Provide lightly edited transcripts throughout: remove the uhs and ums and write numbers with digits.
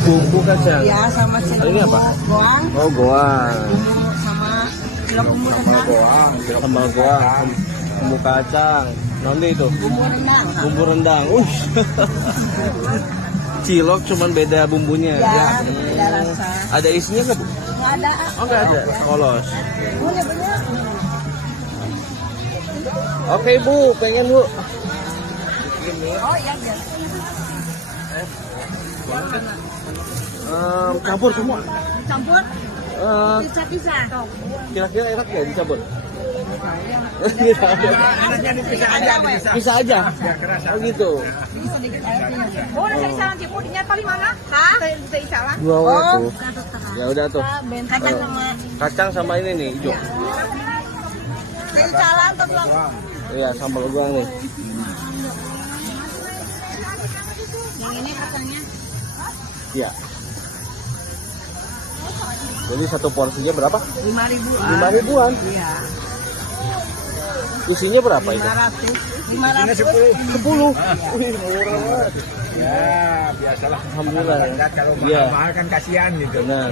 Bumbu kacang. Ya, sama Ini apa? goang. Oh, goang. Bumbu sama bumbu rendang. Sambal goang. Bumbu kacang. Nanti itu. Bumbu rendang. Bumbu rendang. Cilok cuman beda bumbunya. Ya, beda rasa. Ada isinya nggak, Bu? Nggak ada. Oh, nggak ada. Polos. Boleh banyak. Oke, Bu, pengen, Bu. Oh iya, iya. Campur semua. Campur pisah-pisah. Kira-kira enak nggak dicampur? Enaknya dipisah aja, Bisa aja. Oh gitu. Sedikit airnya. Oh, nasa isalan si pudingnya paling mana? Hah? Kita isalan. Dua tuh. Ya udah tuh. Kacang sama Kacang sama ini nih, hijau. isalan atau dua. Iya, sambal goang nih. Yang ini kacangnya Iya. Jadi satu porsinya berapa? 5.000. 5.000-an. Iya. Isinya berapa itu? 500. 10. Wih, murah banget. Ya, biasalah. Alhamdulillah ya. Kalau Iya. mahal-mahal kan kasihan gitu. Benar.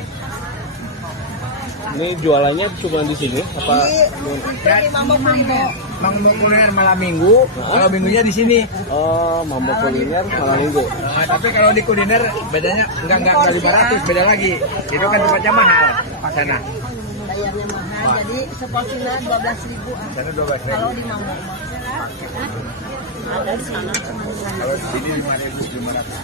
Ini jualannya cuma di sini apa? Di Mambok Pelino. Manggung kuliner malam minggu, kalau minggunya di sini. Oh, Mambo Kuliner malam minggu. Nah, tapi kalau di kuliner bedanya enggak 500, beda lagi. Itu kan tempatnya mahal sana. Bayarnya mahal, jadi seporsinya 12.000. Sana 12.000. Kalau di Mambok ada di sana. Kalau di sini 5.500.